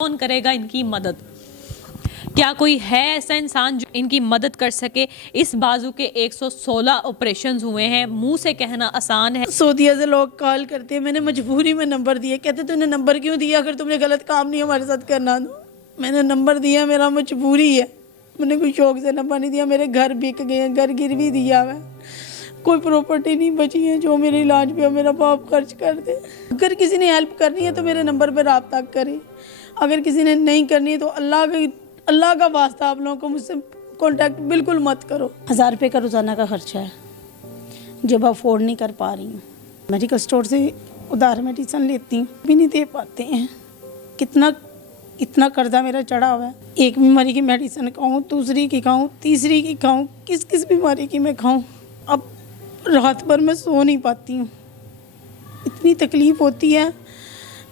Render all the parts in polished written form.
कौन करेगा इनकी मदद? क्या कोई है ऐसा इंसान जो इनकी मदद कर सके? इस बाजू के 116 ऑपरेशंस हुए हैं। मुंह से कहना आसान है। सऊदीया से लोग कॉल करते हैं, मैंने मजबूरी में नंबर दिया। कहते तूने नंबर क्यों दिया, अगर तुमने गलत काम नहीं हमारे साथ करना तो। मैंने नंबर दिया, मेरा मजबूरी है, मैंने कोई शौक से नंबर नहीं दिया। मेरे घर बिक गए हैं, घर गिरवी दिया मैं, कोई प्रॉपर्टी नहीं बची है जो मेरे इलाज पे मेरा बाप खर्च कर दे। अगर किसी ने हेल्प करनी है तो मेरे नंबर पर रब्ता करे, अगर किसी ने नहीं करनी है तो अल्लाह का वास्ता आप लोगों को मुझसे कांटेक्ट बिल्कुल मत करो। 1000 रुपये का रोज़ाना का खर्चा है जब अफोर्ड नहीं कर पा रही हूँ। मेडिकल स्टोर से उधार मेडिसिन लेती हूँ, भी नहीं दे पाते हैं। इतना कर्जा मेरा चढ़ा हुआ है। एक बीमारी की मेडिसिन खाऊँ, दूसरी की खाऊँ, तीसरी की खाऊँ, किस बीमारी की मैं खाऊँ। अब रात भर मैं सो नहीं पाती हूँ, इतनी तकलीफ़ होती है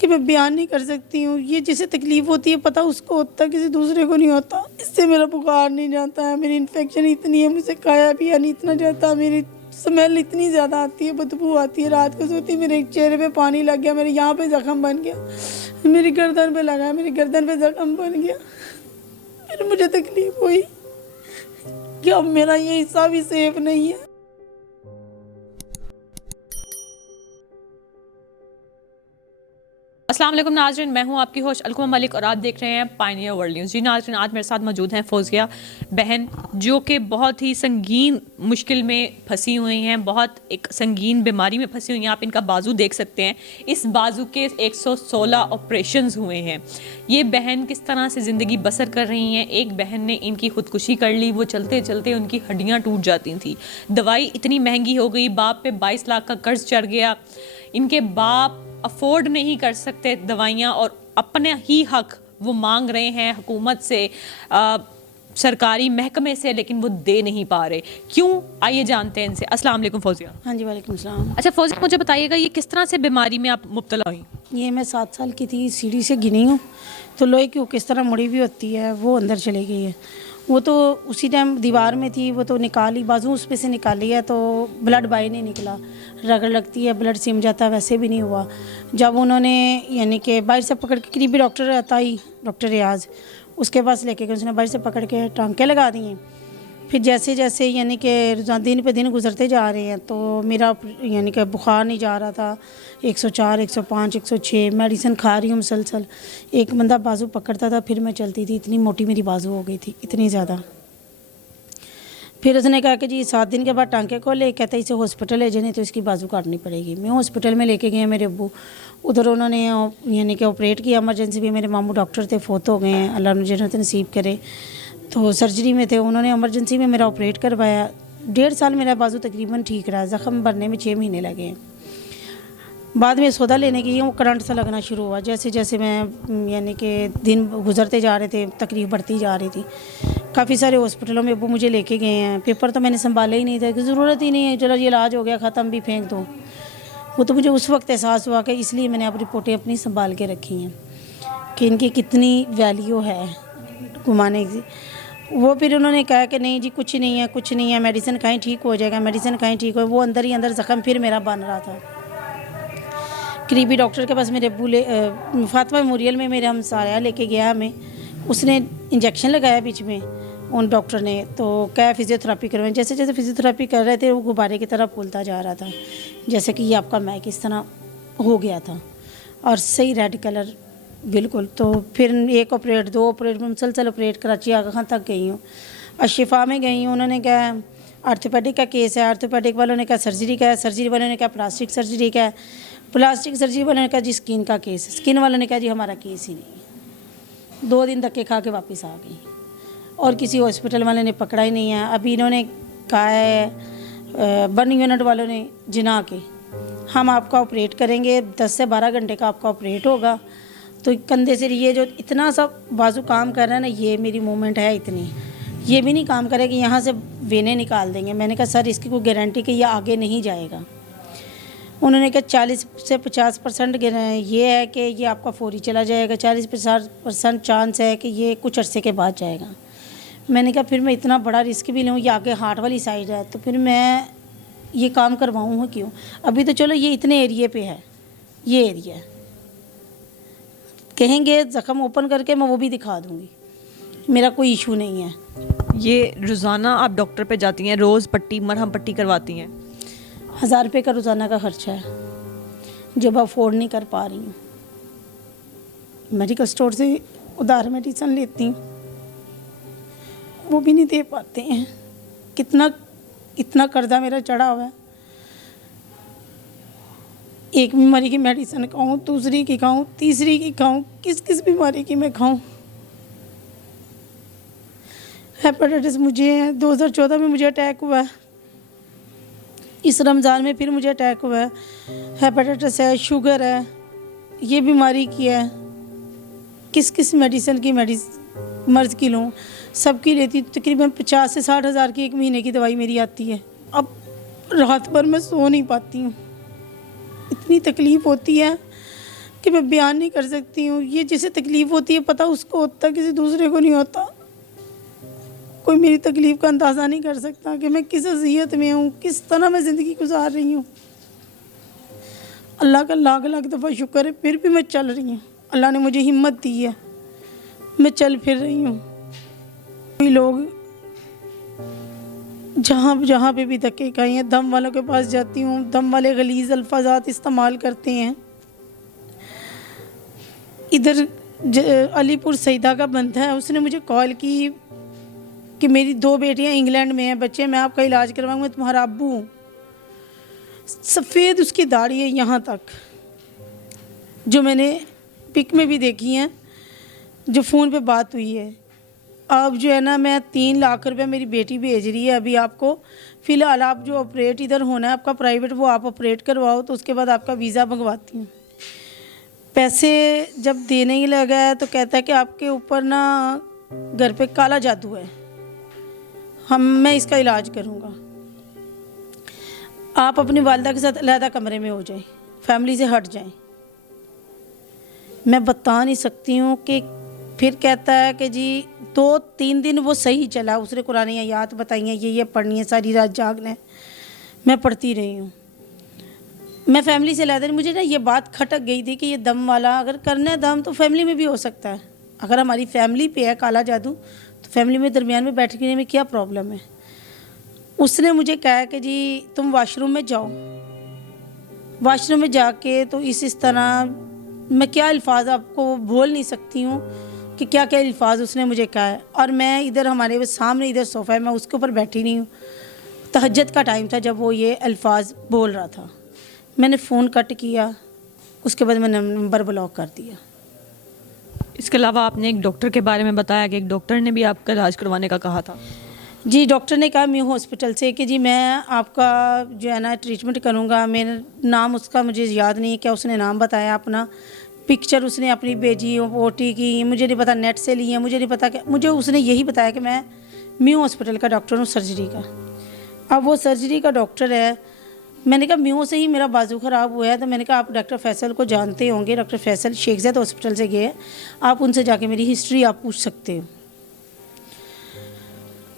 कि मैं बयान नहीं कर सकती हूँ। ये जिसे तकलीफ़ होती है पता उसको होता है, किसी दूसरे को नहीं होता। इससे मेरा बुखार नहीं जाता है, मेरी इन्फेक्शन इतनी है, मुझे खाया पिया नहीं इतना जाता, मेरी स्मेल इतनी ज़्यादा आती है, बदबू आती है। रात को सोती मेरे एक चेहरे पे पानी लग गया, मेरे यहाँ पे ज़ख्म बन गया, मेरी गर्दन पे लगा, मेरी गर्दन पे ज़ख्म बन गया। फिर मुझे तकलीफ़ हुई कि अब मेरा ये हिस्सा भी सेफ नहीं है। अस्सलाम वालेकुम नाज़रीन, मैं हूं आपकी होस्ट अलकुमा मलिक और आप देख रहे हैं पायनियर वर्ल्ड न्यूज़। जी नाज़रीन, आज मेरे साथ मौजूद हैं फौजिया बहन, जो कि बहुत ही संगीन मुश्किल में फंसी हुई हैं, बहुत एक संगीन बीमारी में फंसी हुई हैं। आप इनका बाजू देख सकते हैं, इस बाजू के 116 ऑपरेशंस हुए हैं। ये बहन किस तरह से ज़िंदगी बसर कर रही हैं। एक बहन ने इनकी खुदकुशी कर ली, वो चलते चलते उनकी हड्डियाँ टूट जाती थी। दवाई इतनी महंगी हो गई, बाप पे 22 लाख का कर्ज चढ़ गया। इनके बाप अफोर्ड नहीं कर सकते दवाइयाँ और अपने ही हक वो मांग रहे हैं हुकूमत से, सरकारी महकमे से, लेकिन वो दे नहीं पा रहे। क्यों? आइए जानते हैं इनसे। अस्सलाम वालेकुम फौजिया। हाँ जी, वालेकुम सलाम। अच्छा फौजिया, मुझे बताइएगा ये किस तरह से बीमारी में आप मुब्तला हुई? ये मैं 7 साल की थी, सीढ़ी से गिनी हूँ तो लोहे की किस तरह मुड़ी भी होती है वो अंदर चली गई है। वो तो उसी टाइम दीवार में थी, वो तो निकाली, बाजू उस पे से निकाली है तो ब्लड बाहर नहीं निकला। रगड़ लगती है, ब्लड सिम जाता है, वैसे भी नहीं हुआ। जब उन्होंने यानी कि बाहर से पकड़ के, करीबी डॉक्टर रहता ही, डॉक्टर रियाज, उसके पास लेके गए, उसने बाहर से पकड़ के टांके लगा दिए। फिर जैसे जैसे यानी कि दिन पे दिन गुजरते जा रहे हैं तो मेरा यानी कि बुखार नहीं जा रहा था। 104, 105, 106 मेडिसिन खा रही हूँ मुसलसल। एक बंदा बाजू पकड़ता था फिर मैं चलती थी, इतनी मोटी मेरी बाजू हो गई थी, इतनी ज़्यादा। फिर उसने कहा कि जी 7 दिन के बाद टांके खोले, कहते इसे हॉस्पिटल ले जाने तो इसकी बाजू काटनी पड़ेगी। मैं हॉस्पिटल में लेके गए मेरे अब्बू, उधर उन्होंने यानी कि ऑपरेट किया इमरजेंसी में। मेरे मामू डॉक्टर थे, फोत हो गए हैं, अल्लाह उन्हें जन्नत नसीब करे। तो सर्जरी में थे, उन्होंने इमरजेंसी में मेरा ऑपरेट करवाया। 1.5 साल मेरा बाजू तकरीबन ठीक रहा, ज़ख़म भरने में 6 महीने लगे। बाद में सौदा लेने की वो करंट सा लगना शुरू हुआ। जैसे जैसे मैं यानी कि दिन गुजरते जा रहे थे, तकलीफ़ बढ़ती जा रही थी। काफ़ी सारे हॉस्पिटलों में वो मुझे लेके गए हैं। पेपर तो मैंने संभाले ही नहीं था कि ज़रूरत ही नहीं है, चलो ये इलाज हो गया ख़त्म, भी फेंक दो। वो तो मुझे उस वक्त एहसास हुआ कि इसलिए मैंने अब रिपोर्टें अपनी संभाल के रखी हैं कि इनकी कितनी वैल्यू है घुमाने की। वो फिर उन्होंने कहा कि नहीं जी कुछ नहीं है, कुछ नहीं है, मेडिसिन खाएं ठीक हो जाएगा, मेडिसिन खाएं ठीक हो। वो अंदर ही अंदर ज़ख़म फिर मेरा बन रहा था। करीबी डॉक्टर के पास मेरे अब्बू फातिमा मेमोरियल में मेरे हम सारा लेके गया हमें, उसने इंजेक्शन लगाया बीच में उन डॉक्टर ने, तो क्या फिजियोथेरापी करवाई। जैसे जैसे फिजियोथेरापी कर रहे थे वो गुब्बारे की तरह फूलता जा रहा था, जैसे कि ये आपका मैक इस तरह हो गया था और सही रेड कलर बिल्कुल। तो फिर 1 ऑपरेट 2 ऑपरेट मुसलसल ऑपरेट कराची आगा खां तक गई हूँ, अशिफा में गई हूँ। उन्होंने कहा आर्थोपेडिक का केस है, आर्थोपेडिक वालों ने कहा सर्जरी का है, सर्जरी वालों ने कहा प्लास्टिक सर्जरी का है, प्लास्टिक सर्जरी वालों ने कहा जी स्किन का केस है, स्किन वालों ने कहा जी हमारा केस ही नहीं है। 2 दिन धक्के खा के वापस आ गई और किसी हॉस्पिटल वाले ने पकड़ा ही नहीं है। अभी इन्होंने कहा है बर्न यूनिट वालों ने जिना के हम आपका ऑपरेट करेंगे, 10 से 12 घंटे का आपका ऑपरेट होगा। तो कंधे से ये जो इतना सा बाजू काम कर रहा है ना, ये मेरी मूवमेंट है इतनी, ये भी नहीं काम करेगा, यहाँ से वेने निकाल देंगे। मैंने कहा सर इसकी कोई गारंटी कि ये आगे नहीं जाएगा। उन्होंने कहा 40 से 50% ये है कि ये आपका फौरी चला जाएगा, 40-50% चांस है कि ये कुछ अरसे के बाद जाएगा। मैंने कहा फिर मैं इतना बड़ा रिस्क भी लूँ, ये आगे हार्ट वाली साइड है, तो फिर मैं ये काम करवाऊँ क्यों। अभी तो चलो ये इतने एरिए पे है, ये एरिया कहेंगे ज़ख़म ओपन करके मैं वो भी दिखा दूँगी, मेरा कोई इशू नहीं है। ये रोज़ाना आप डॉक्टर पे जाती हैं, रोज़ पट्टी मरहम पट्टी करवाती हैं? 1000 रुपये का रोज़ाना का खर्चा है जो मैं अफोर्ड नहीं कर पा रही हूँ। मेडिकल स्टोर से उधार मेडिसिन लेती हूँ, वो भी नहीं दे पाते हैं। इतना कर्जा मेरा चढ़ा हुआ है। एक बीमारी की मेडिसिन खाऊं, दूसरी की खाऊं, तीसरी की खाऊं, किस किस बीमारी की मैं खाऊं। हेपेटाइटिस मुझे है, 2014 में मुझे अटैक हुआ है, इस रमज़ान में फिर मुझे अटैक हुआ है। हेपेटाइटिस है, शुगर है, ये बीमारी की है। किस किस मेडिसिन की मर्ज़ की लूँ, सबकी लेती तकरीबन 50 से 60 हज़ार की एक महीने की दवाई मेरी आती है। अब रात भर मैं सो नहीं पाती हूँ, इतनी तकलीफ़ होती है कि मैं बयान नहीं कर सकती हूँ। ये जिसे तकलीफ़ होती है पता उसको होता है, किसी दूसरे को नहीं होता। कोई मेरी तकलीफ़ का अंदाज़ा नहीं कर सकता कि मैं किस अज़ियत में हूँ, किस तरह मैं ज़िंदगी गुजार रही हूँ। अल्लाह का लाख लाख दफ़ा शुक्र है फिर भी मैं चल रही हूँ। अल्लाह ने मुझे हिम्मत दी है, मैं चल फिर रही हूँ। कोई लोग जहाँ पे भी धक्के खाए हैं, दम वालों के पास जाती हूँ, दम वाले गलीज़ अल्फाजात इस्तेमाल करते हैं। इधर अलीपुर सईदा का बंदा है, उसने मुझे कॉल की कि मेरी 2 बेटियां इंग्लैंड में हैं, बच्चे, मैं आपका इलाज करवाऊंगा, मैं तुम्हारा अब्बू हूँ। सफ़ेद उसकी दाढ़ी है यहाँ तक, जो मैंने पिक में भी देखी हैं, जो फ़ोन पे बात हुई है। अब जो है ना, मैं 3 लाख रुपए मेरी बेटी भेज रही है अभी आपको। फ़िलहाल आप जो ऑपरेट इधर होना है आपका प्राइवेट, वो आप ऑपरेट करवाओ, तो उसके बाद आपका वीज़ा मंगवाती हूँ। पैसे जब देने ही लगा है तो कहता है कि आपके ऊपर ना घर पे काला जादू है, मैं इसका इलाज करूँगा। आप अपनी वालिदा के साथ अलहदा कमरे में हो जाएं, फैमिली से हट जाएं। मैं बता नहीं सकती हूँ कि फिर कहता है कि जी 2-3 दिन वो सही चला, उसने कुरान आयत बताई हैं, ये पढ़नी है, सारी रात जागना है, मैं पढ़ती रही हूँ। मैं फैमिली से अलहदा, मुझे ना ये बात खटक गई थी कि ये दम वाला अगर करना है दम तो फैमिली में भी हो सकता है। अगर हमारी फैमिली पे है काला जादू तो फैमिली में दरमियान में बैठने में क्या प्रॉब्लम है। उसने मुझे कहा कि जी तुम वॉशरूम में जाओ, वॉशरूम में जाके तो इस तरह, मैं क्या अल्फाज आपको बोल नहीं सकती हूँ कि क्या क्या अल्फाज उसने मुझे कहा है। और मैं इधर हमारे सामने इधर सोफ़ा है, मैं उसके ऊपर बैठी नहीं हूँ। तहज्जुद का टाइम था जब वो ये अल्फाज बोल रहा था। मैंने फ़ोन कट किया, उसके बाद मैंने नंबर ब्लॉक कर दिया। इसके अलावा आपने एक डॉक्टर के बारे में बताया कि एक डॉक्टर ने भी आपका इलाज करवाने का कहा था। जी, डॉक्टर ने कहा म्यू हॉस्पिटल से कि जी मैं आपका जो है ना ट्रीटमेंट करूँगा। मेरा नाम उसका मुझे याद नहीं है, क्या उसने नाम बताया अपना, पिक्चर उसने अपनी भेजी, ओटी की, मुझे नहीं पता, नेट से ली है, मुझे नहीं पता। कि मुझे उसने यही बताया कि मैं म्यू हॉस्पिटल का डॉक्टर हूँ, सर्जरी का। अब वो सर्जरी का डॉक्टर है। मैंने कहा म्यू से ही मेरा बाजू ख़राब हुआ है, तो मैंने कहा आप डॉक्टर फैसल को जानते होंगे, डॉक्टर फैसल शेख ज़ैद हॉस्पिटल से गए, आप उनसे जाके मेरी हिस्ट्री आप पूछ सकते हो।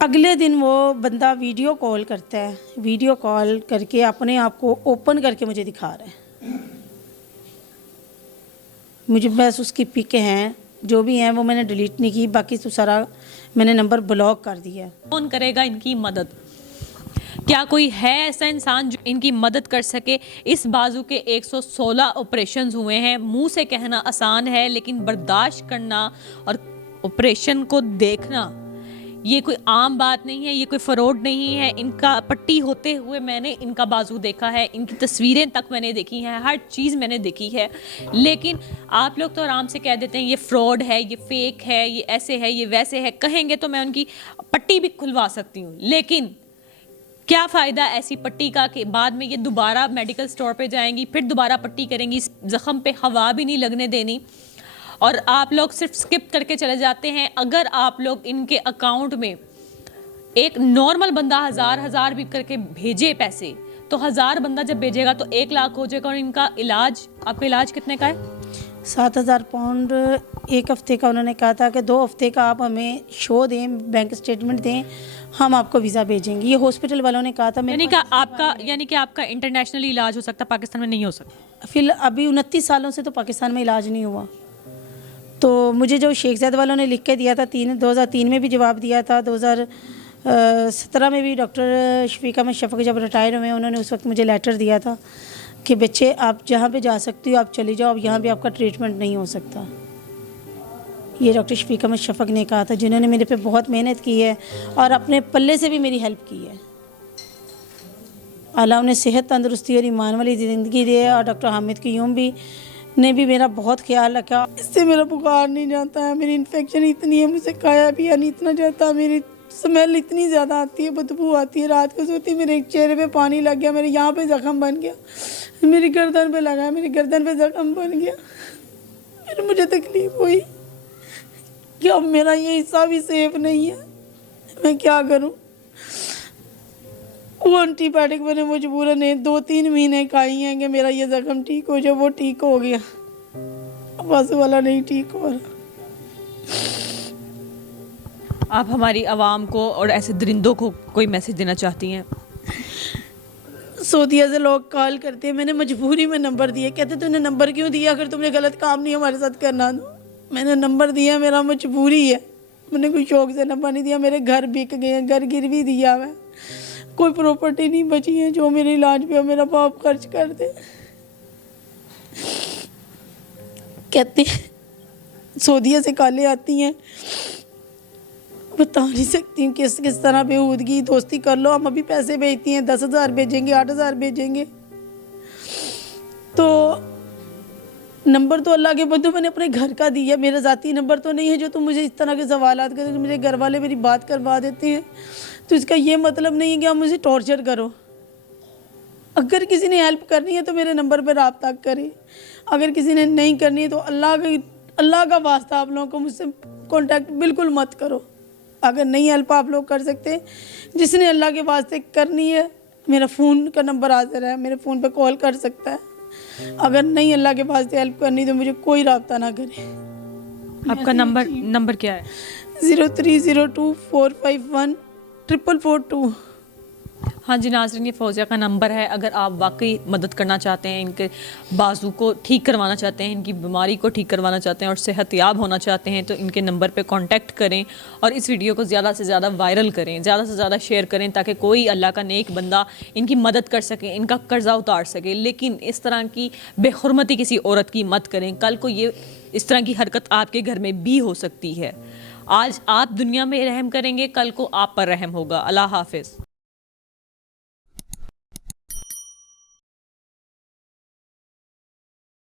अगले दिन वो बंदा वीडियो कॉल करता है, वीडियो कॉल करके अपने आप को ओपन करके मुझे दिखा रहा है। मुझे बस उसकी पिक हैं, जो भी हैं वो मैंने डिलीट नहीं की, बाकी तो सारा मैंने नंबर ब्लॉक कर दिया। कौन करेगा इनकी मदद? क्या कोई है ऐसा इंसान जो इनकी मदद कर सके? इस बाजू के 116 ऑपरेशंस हुए हैं। मुंह से कहना आसान है, लेकिन बर्दाश्त करना और ऑपरेशन को देखना ये कोई आम बात नहीं है, ये कोई फ्रॉड नहीं है। इनका पट्टी होते हुए मैंने इनका बाजू देखा है, इनकी तस्वीरें तक मैंने देखी हैं, हर चीज़ मैंने देखी है। लेकिन आप लोग तो आराम से कह देते हैं ये फ्रॉड है, ये फेक है, ये ऐसे है, ये वैसे है। कहेंगे तो मैं उनकी पट्टी भी खुलवा सकती हूँ, लेकिन क्या फ़ायदा ऐसी पट्टी का कि बाद में ये दोबारा मेडिकल स्टोर पे जाएंगी, फिर दोबारा पट्टी करेंगी, इस ज़ख़म पे हवा भी नहीं लगने देनी, और आप लोग सिर्फ स्किप करके चले जाते हैं। अगर आप लोग इनके अकाउंट में एक नॉर्मल बंदा 1000 भी करके भेजे पैसे, तो 1000 बंदा जब भेजेगा तो 1 लाख हो जाएगा। और इनका इलाज, आपका इलाज कितने का है? 7000 पाउंड 1 हफ्ते का। उन्होंने कहा था कि 2 हफ्ते का आप हमें शो दें, बैंक स्टेटमेंट दें, हम आपको वीज़ा भेजेंगे। ये हॉस्पिटल वालों ने कहा था। यानी कि आपका इंटरनेशनल इलाज हो सकता, पाकिस्तान में नहीं हो सकता। फिर अभी 29 सालों से तो पाकिस्तान में इलाज नहीं हुआ। तो मुझे जो शेख ज़ैद वालों ने लिख के दिया था 2003 में भी जवाब दिया था, 2017 में भी डॉक्टर शफीक अहमद शफ़क़ जब रिटायर हुए उन्होंने उस वक्त मुझे लेटर दिया था कि बच्चे आप जहाँ पे जा सकती हो आप चली जाओ, अब यहाँ पे आपका ट्रीटमेंट नहीं हो सकता। ये डॉक्टर शफीक अहमद शफ़क़ ने कहा था, जिन्होंने मेरे पे बहुत मेहनत की है और अपने पल्ले से भी मेरी हेल्प की है। अल्लाह उन्हें सेहत, तंदुरुस्ती और ईमान वाली ज़िंदगी दे। और डॉक्टर हामिद क़य्यूम भी ने भी मेरा बहुत ख्याल रखा। इससे मेरा बुखार नहीं जाता है, मेरी इन्फेक्शन इतनी है, मुझे खाया पिया नहीं इतना जाता, मेरी स्मेल इतनी ज़्यादा आती है, बदबू आती है, रात को सोती मेरे एक चेहरे पे पानी लग गया, मेरे यहाँ पे ज़ख़म बन गया, मेरी गर्दन पे लगा, मेरी गर्दन पे ज़ख़म बन गया। फिर मुझे तकलीफ़ हुई कि अब मेरा ये हिस्सा भी सेफ नहीं है, मैं क्या करूँ। वो एंटीबायोटिक मैंने मजबूरन 2-3 महीने खाई हैं कि मेरा ये ज़ख़म ठीक हो जाए, वो ठीक हो गया, बाजू वाला नहीं ठीक हो रहा। आप हमारी आवाम को और ऐसे दरिंदों को कोई मैसेज देना चाहती हैं? सऊदीया से लोग कॉल करते हैं, मैंने मजबूरी में नंबर दिए, कहते तूने नंबर क्यों दिया, अगर तुमने गलत काम नहीं हमारे साथ करना तो। मैंने नंबर दिया, मेरा मजबूरी है, मैंने कोई शौक से नंबर नहीं दिया। मेरे घर बिक गए हैं, घर गिरवी दिया मैं, कोई प्रॉपर्टी नहीं बची है जो मेरे इलाज पे मेरा बाप खर्च कर दे। कहते सऊदीया से कॉलें आती हैं, बता नहीं सकती हूँ किस किस तरह बेहूदगी, दोस्ती कर लो, हम अभी पैसे भेजती हैं, 10,000 भेजेंगे, 8,000 भेजेंगे। तो नंबर तो अल्लाह के बंदो मैंने अपने घर का दिया, मेरा ज़ाती नंबर तो नहीं है जो तुम मुझे इस तरह के सवालात करते, मेरे घर वाले मेरी बात करवा देते हैं। तो इसका ये मतलब नहीं है कि आप मुझे टॉर्चर करो। अगर किसी ने हेल्प करनी है तो मेरे नंबर पर रब्ता करें, अगर किसी ने नहीं करनी है तो अल्लाह का वास्ता आप लोगों को मुझसे कांटेक्ट बिल्कुल मत करो। अगर नहीं हेल्प आप लोग कर सकते, जिसने अल्लाह के वास्ते करनी है मेरा फ़ोन का नंबर हाजिर है, मेरे फ़ोन पे कॉल कर सकता है। अगर नहीं अल्लाह के वास्ते हेल्प करनी तो मुझे कोई रब्ता ना करे। आपका नंबर क्या है? 0302451442। हाँ जी नाज़रीन, ये फौजिया का नंबर है। अगर आप वाकई मदद करना चाहते हैं, इनके बाजू को ठीक करवाना चाहते हैं, इनकी बीमारी को ठीक करवाना चाहते हैं और सेहतयाब होना चाहते हैं, तो इनके नंबर पे कांटेक्ट करें और इस वीडियो को ज़्यादा से ज़्यादा वायरल करें, ज़्यादा से ज़्यादा शेयर करें, ताकि कोई अल्लाह का नेक बंदा इनकी मदद कर सके, इनका कर्जा उतार सके। लेकिन इस तरह की बेहुरमती किसी औरत की मत करें, कल को ये इस तरह की हरकत आपके घर में भी हो सकती है। आज आप दुनिया में रहम करेंगे, कल को आप पर रहम होगा। अल्लाह हाफिज़।